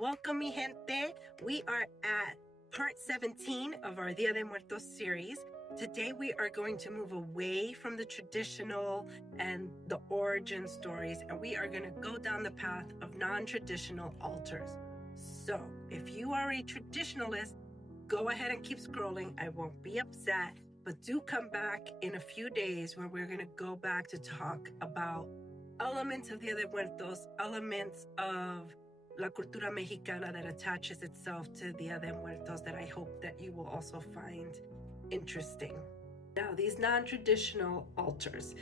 Welcome, mi gente. We are at part 17 of our Día de Muertos series. Today, we are going to move away from the traditional and the origin stories, and we are going to go down the path of non-traditional altars. So, if you are a traditionalist, go ahead and keep scrolling. I won't be upset, but do come back in a few days where we're going to go back to talk about elements of Día de Muertos, elements of La Cultura Mexicana that attaches itself to Día de Muertos that I hope that you will also find interesting. Now, these non-traditional altars,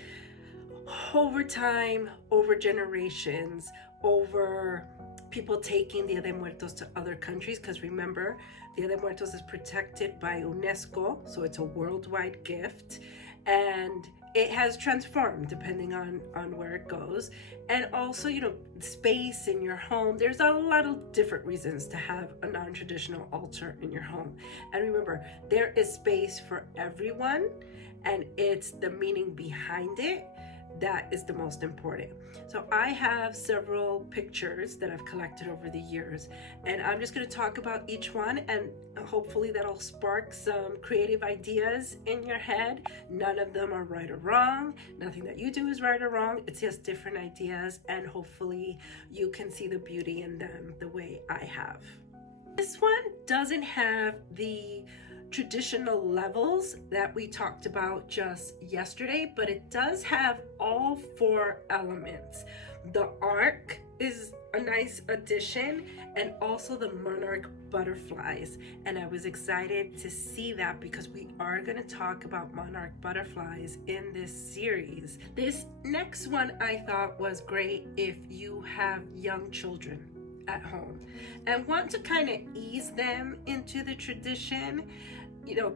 over time, over generations, over people taking Día de Muertos to other countries, because remember, Día de Muertos is protected by UNESCO, so it's a worldwide gift, and it has transformed depending on where it goes. And also, space in your home. There's a lot of different reasons to have a non-traditional altar in your home. And remember, there is space for everyone, and it's the meaning behind it that is the most important. So I have several pictures that I've collected over the years, and I'm just going to talk about each one, and hopefully that'll spark some creative ideas in your head. None of them are right or wrong. Nothing that you do is right or wrong. It's just different ideas, and hopefully you can see the beauty in them the way I have. This one doesn't have the traditional levels that we talked about just yesterday, but it does have all four elements. The ark is a nice addition, and also the monarch butterflies, and I was excited to see that because we are going to talk about monarch butterflies in this series. This next one I thought was great if you have young children at home and want to kind of ease them into the tradition.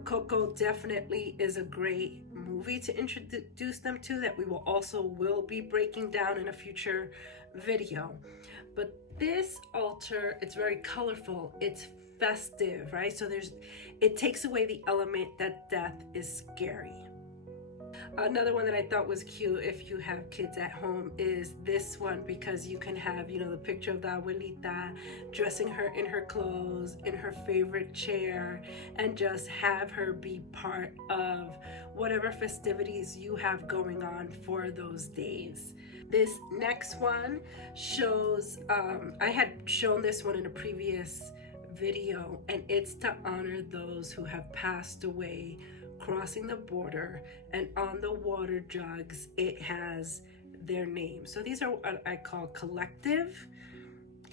Coco definitely is a great movie to introduce them to that we will be breaking down in a future video. But this altar, it's very colorful, it's festive, right? So it takes away the element that death is scary. Another one that I thought was cute if you have kids at home is this one, because you can have, the picture of the abuelita dressing her in her clothes, in her favorite chair, and just have her be part of whatever festivities you have going on for those days. This next one shows, I had shown this one in a previous video, and it's to honor those who have passed away crossing the border, and on the water jugs it has their name. So these are what I call collective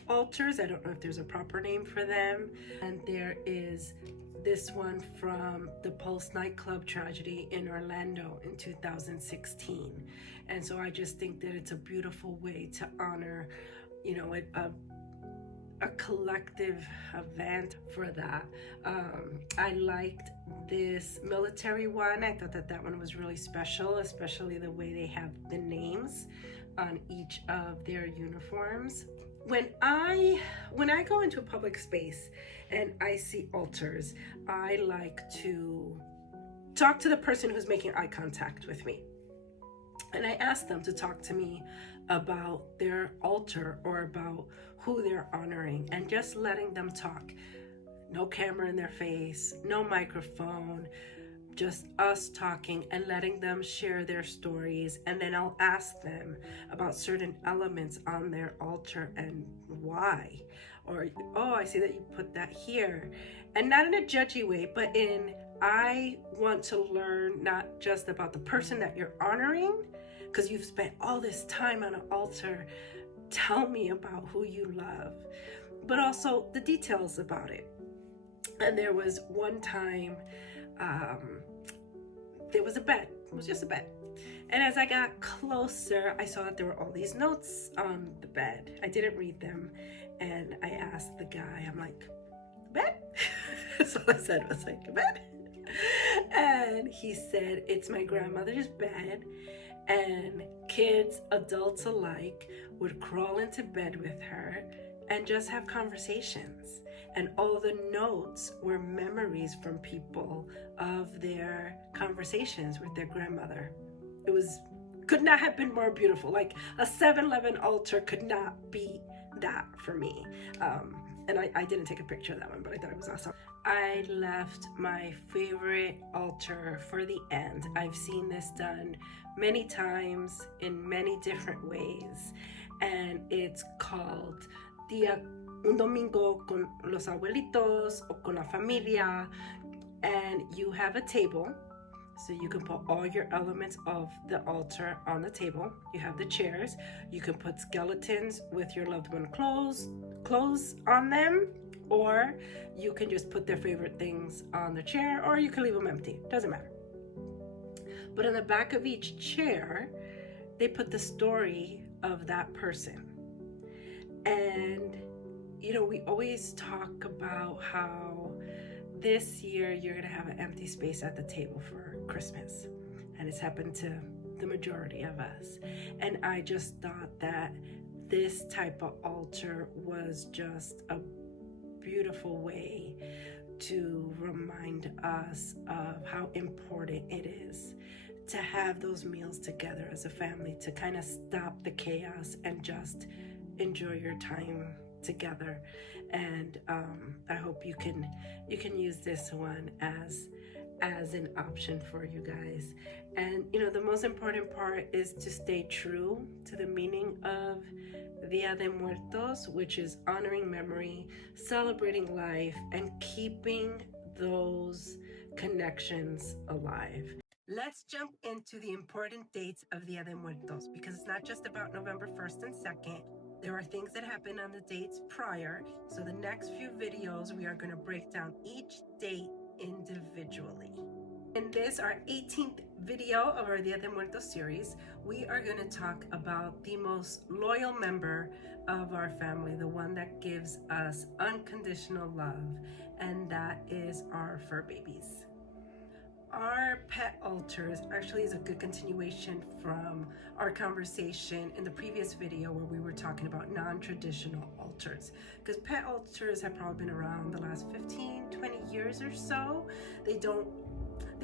altars. I don't know if there's a proper name for them. And there is this one from the Pulse nightclub tragedy in Orlando in 2016. And so I just think that it's a beautiful way to honor, a collective event for that. I liked this military one. I thought that one was really special, especially the way they have the names on each of their uniforms. When I go into a public space and I see altars, I like to talk to the person who's making eye contact with me. And I ask them to talk to me about their altar or about who they're honoring, and just letting them talk. No camera in their face, no microphone, just us talking and letting them share their stories. And then I'll ask them about certain elements on their altar and why. Or, oh, I see that you put that here. And not in a judgy way, but I want to learn not just about the person that you're honoring, because you've spent all this time on an altar. Tell me about who you love, but also the details about it. And there was one time, there was a bed. It was just a bed. And as I got closer, I saw that there were all these notes on the bed. I didn't read them. And I asked the guy, I'm like, bed? So I said, I was like, a bed? And he said, it's my grandmother's bed. And kids, adults alike, would crawl into bed with her and just have conversations. And all the notes were memories from people of their conversations with their grandmother. Could not have been more beautiful. Like a 7-Eleven altar could not beat that for me. and I didn't take a picture of that one, but I thought it was awesome. I left my favorite altar for the end. I've seen this done many times in many different ways, and it's called un domingo con los abuelitos o con la familia, and you have a table. So you can put all your elements of the altar on the table. You have the chairs. You can put skeletons with your loved one clothes on them, or you can just put their favorite things on the chair, or you can leave them empty. Doesn't matter. But on the back of each chair, they put the story of that person. And, you know, we always talk about how this year you're going to have an empty space at the table for Christmas, and it's happened to the majority of us. And I just thought that this type of altar was just a beautiful way to remind us of how important it is to have those meals together as a family, to kind of stop the chaos and just enjoy your time together. And I hope you can use this one as an option for you guys. And you know, the most important part is to stay true to the meaning of Día de Muertos, which is honoring memory, celebrating life, and keeping those connections alive. Let's jump into the important dates of Día de Muertos, because it's not just about November 1st and 2nd. There are things that happen on the dates prior. So the next few videos, we are going to break down each date individually. In this, our 18th video of our Día de Muertos series, we are going to talk about the most loyal member of our family, the one that gives us unconditional love, and that is our fur babies. Our pet altars actually is a good continuation from our conversation in the previous video where we were talking about non-traditional altars, because pet altars have probably been around the last 15-20 years or so. They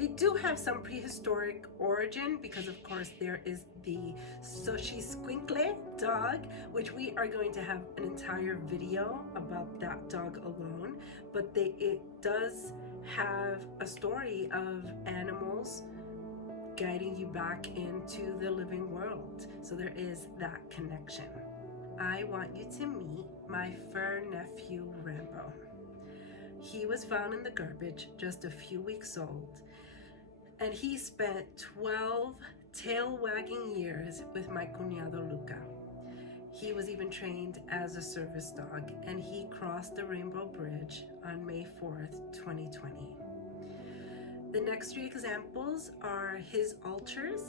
do have some prehistoric origin, because of course there is the Xochitl dog, which we are going to have an entire video about that dog alone, but it does have a story of animals guiding you back into the living world. So there is that connection. I want you to meet my fur nephew, Rambo. He was found in the garbage just a few weeks old, and he spent 12 tail-wagging years with my cuñado Luca. He was even trained as a service dog, and he crossed the Rainbow Bridge on May 4th, 2020. The next 3 examples are his altars,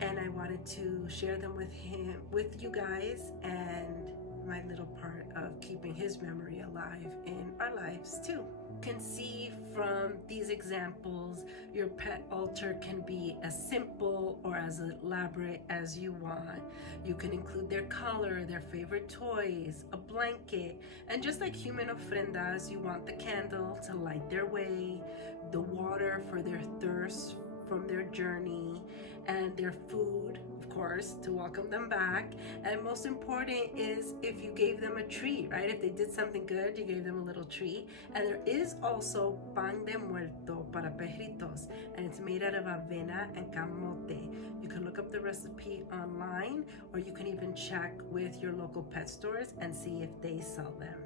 and I wanted to share them with you guys, and my little part of keeping his memory alive in our lives too. You can see from these examples, your pet altar can be as simple or as elaborate as you want. You can include their color, their favorite toys, a blanket, and just like human ofrendas, you want the candle to light their way, the water for their thirst from their journey, and their food, of course, to welcome them back. And most important is if you gave them a treat, right? If they did something good, you gave them a little treat. And there is also pan de muerto para perritos, and it's made out of avena and camote. You can look up the recipe online, or you can even check with your local pet stores and see if they sell them.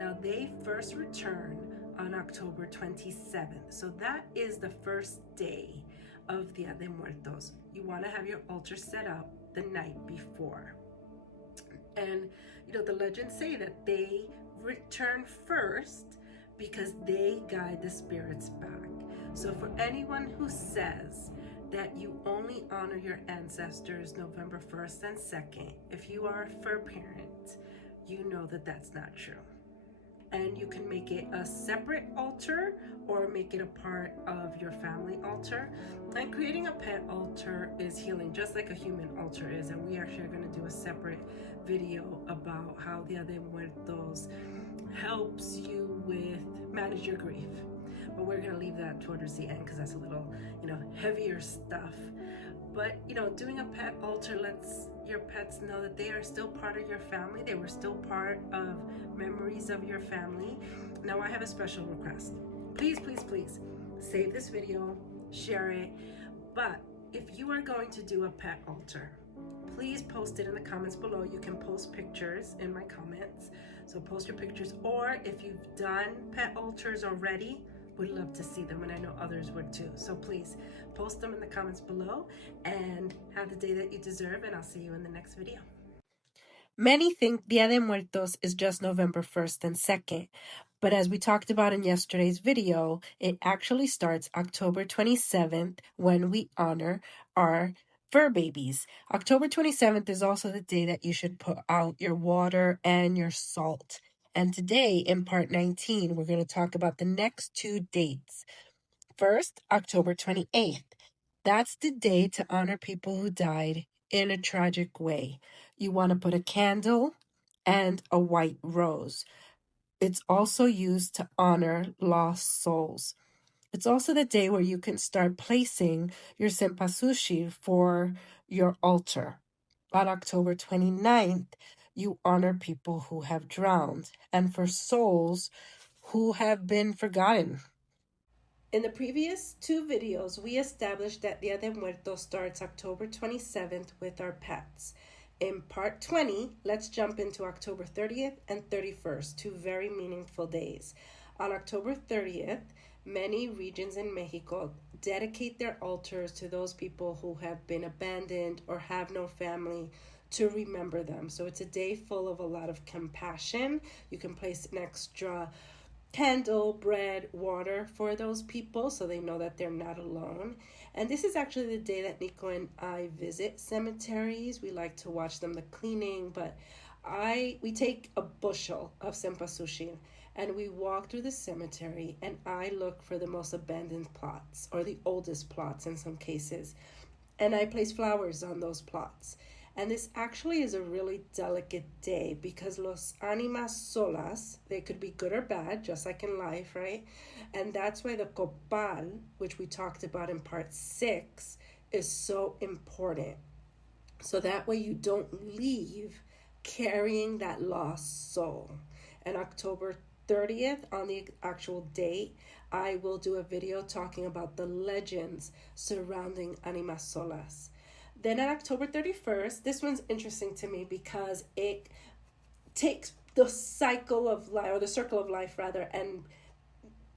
Now, they first return on October 27th. So that is the first day of Día de Muertos. You want to have your altar set up the night before. And you know, the legends say that they return first because they guide the spirits back. So for anyone who says that you only honor your ancestors November 1st and 2nd, if you are a fur parent, you know that that's not true. And you can make it a separate altar or make it a part of your family altar. And creating a pet altar is healing, just like a human altar is. And we actually are going to do a separate video about how Día de Muertos helps you with manage your grief. But we're going to leave that towards the end because that's a little, heavier stuff. But, doing a pet altar lets your pets know that they are still part of your family. They were still part of memories of your family. Now I have a special request. Please, please, please save this video, share it. But if you are going to do a pet altar, please post it in the comments below. You can post pictures in my comments. So post your pictures, or if you've done pet altars already, would love to see them, and I know others would too. So please post them in the comments below, and have the day that you deserve, and I'll see you in the next video. Many think Día de Muertos is just November 1st and 2nd, but as we talked about in yesterday's video, it actually starts October 27th when we honor our fur babies. October 27th is also the day that you should put out your water and your salt. And today, in part 19, we're going to talk about the next 2 dates. First, October 28th. That's the day to honor people who died in a tragic way. You want to put a candle and a white rose. It's also used to honor lost souls. It's also the day where you can start placing your Cempasuchil for your altar. On October 29th, you honor people who have drowned and for souls who have been forgotten. In the previous 2 videos, we established that Día de Muertos starts October 27th with our pets. In part 20, let's jump into October 30th and 31st, 2 very meaningful days. On October 30th, many regions in Mexico dedicate their altars to those people who have been abandoned or have no family to remember them. So it's a day full of a lot of compassion. You can place an extra candle, bread, water for those people so they know that they're not alone. And this is actually the day that Nico and I visit cemeteries. We like to watch them, the cleaning, but we take a bushel of Cempasuchil and we walk through the cemetery, and I look for the most abandoned plots or the oldest plots in some cases, and I place flowers on those plots. And this actually is a really delicate day because los animas solas, they could be good or bad, just like in life, right? And that's why the copal, which we talked about in part 6, is so important. So that way you don't leave carrying that lost soul. And October 30th, on the actual date, I will do a video talking about the legends surrounding animas solas. Then on October 31st, this one's interesting to me because it takes the cycle of life, or the circle of life rather, and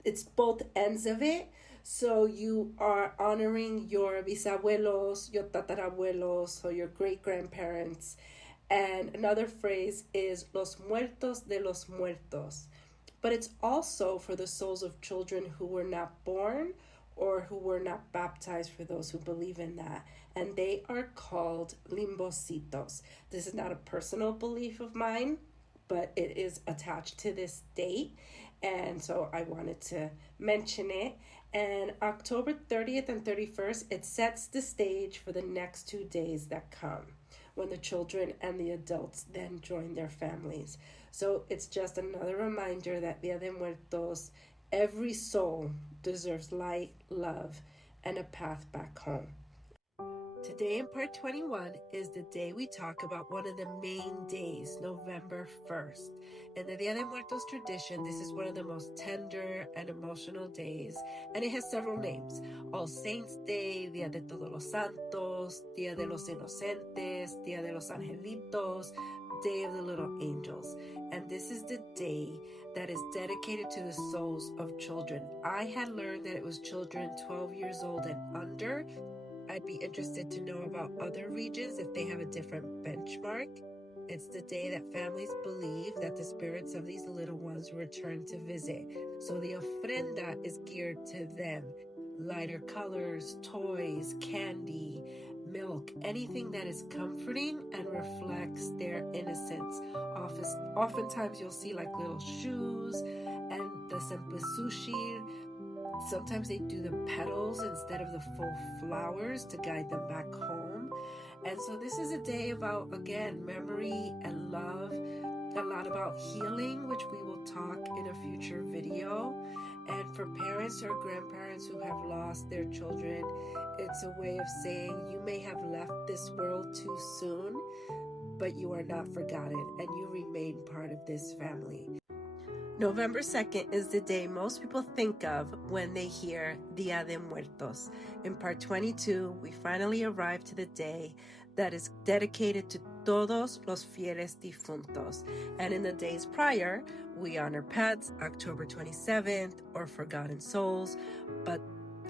it's both ends of it. So you are honoring your bisabuelos, your tatarabuelos, or your great-grandparents. And another phrase is los muertos de los muertos. But it's also for the souls of children who were not born or who were not baptized, for those who believe in that. And they are called limbocitos. This is not a personal belief of mine, but it is attached to this date. And so I wanted to mention it. And October 30th and 31st, it sets the stage for the next 2 days that come, when the children and the adults then join their families. So it's just another reminder that Día de Muertos, every soul deserves light, love, and a path back home. Today in part 21 is the day we talk about one of the main days, November 1st. In the Día de Muertos tradition, this is one of the most tender and emotional days, and it has several names. All Saints Day, Día de Todos los Santos, Día de los Inocentes, Día de los Angelitos, Day of the Little Angels. And this is the day that is dedicated to the souls of children. I had learned that it was children 12 years old and under. I'd be interested to know about other regions if they have a different benchmark. It's the day that families believe that the spirits of these little ones return to visit. So the ofrenda is geared to them. Lighter colors, toys, candy, milk, anything that is comforting and reflects their innocence. Oftentimes you'll see like little shoes and the Cempasuchil. Sometimes they do the petals instead of the full flowers to guide them back home. And so this is a day about, again, memory and love. A lot lot about healing, which we will talk in a future video. And for parents or grandparents who have lost their children, it's a way of saying you may have left this world too soon, but you are not forgotten and you remain part of this family. November 2nd is the day most people think of when they hear Día de Muertos. In part 22, we finally arrive to the day that is dedicated to todos los fieles difuntos. And in the days prior, we honor pets, October 27th, or forgotten souls. But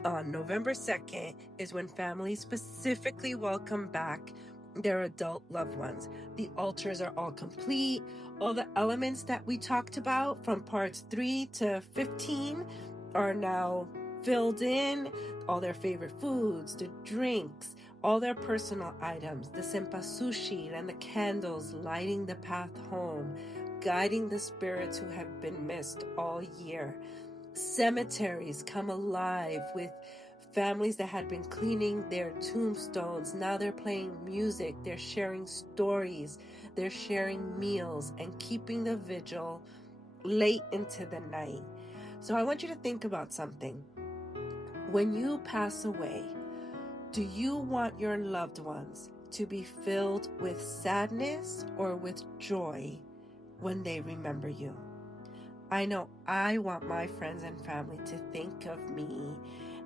on November 2nd is when families specifically welcome back their adult loved ones. The altars are all complete. All the elements that we talked about from parts 3 to 15 are now filled in. All their favorite foods, the drinks, all their personal items, the Cempasuchil and the candles lighting the path home, guiding the spirits who have been missed all year. Cemeteries come alive with families that had been cleaning their tombstones. Now they're playing music, they're sharing stories, they're sharing meals and keeping the vigil late into the night. So I want you to think about something. When you pass away, do you want your loved ones to be filled with sadness or with joy when they remember you? I know I want my friends and family to think of me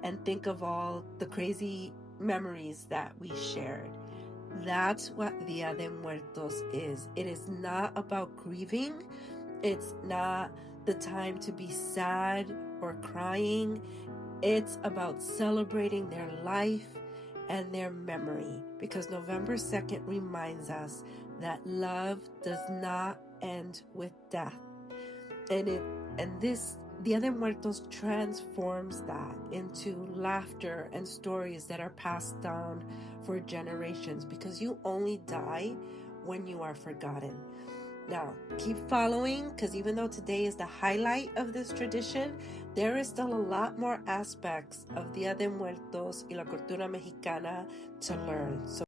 and think of all the crazy memories that we shared. That's what Día de Muertos is. It is not about grieving. It's not the time to be sad or crying. It's about celebrating their life and their memory, because November 2nd reminds us that love does not end with death. And this Día de Muertos transforms that into laughter and stories that are passed down for generations, because you only die when you are forgotten. Now, keep following, because even though today is the highlight of this tradition, there is still a lot more aspects of Día de Muertos y la cultura mexicana to learn. So